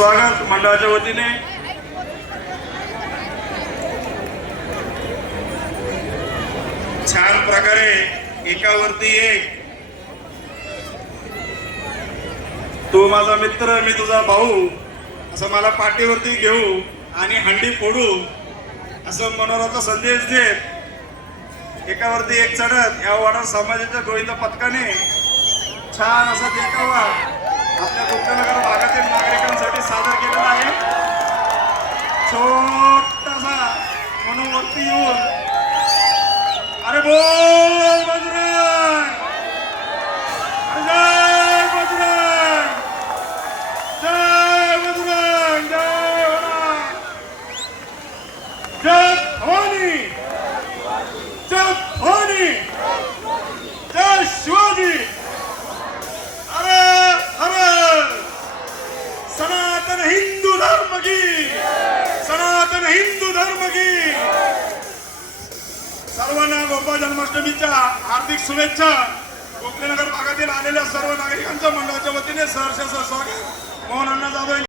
स्वागत मंडळाच्या वतीने छान प्रकारे एकावरती एक, तू माझा मित्र मी तुझा भाऊ असं मला पाठीवरती घेऊ आणि हंडी फोडू असं मनोराचा संदेश देत एकावरती एक चढत या वाडा समाजाच्या गोविंद पथकाने छान असा देखावा आपल्या गुप्तनगर भागातील नागरिकांसाठी सादर केलेला आहे. छोटासा म्हणून वरती येऊन अरे बोल बजरंग, जय बजरंग, जय बजरंग, जय होणार, जय भवानी, जय भवानी, जय शिवाजी, सनातन हिंदू धर्म की, सनातन हिंदू धर्म की. सर्वांना गोपाळ जन्माष्टमीच्या हार्दिक शुभेच्छा. गोपीनगर भागातील आलेल्या सर्व नागरिकांच्या मंडळाच्या वतीने सहर्ष स्वागत. मोहन अण्णा जाधव.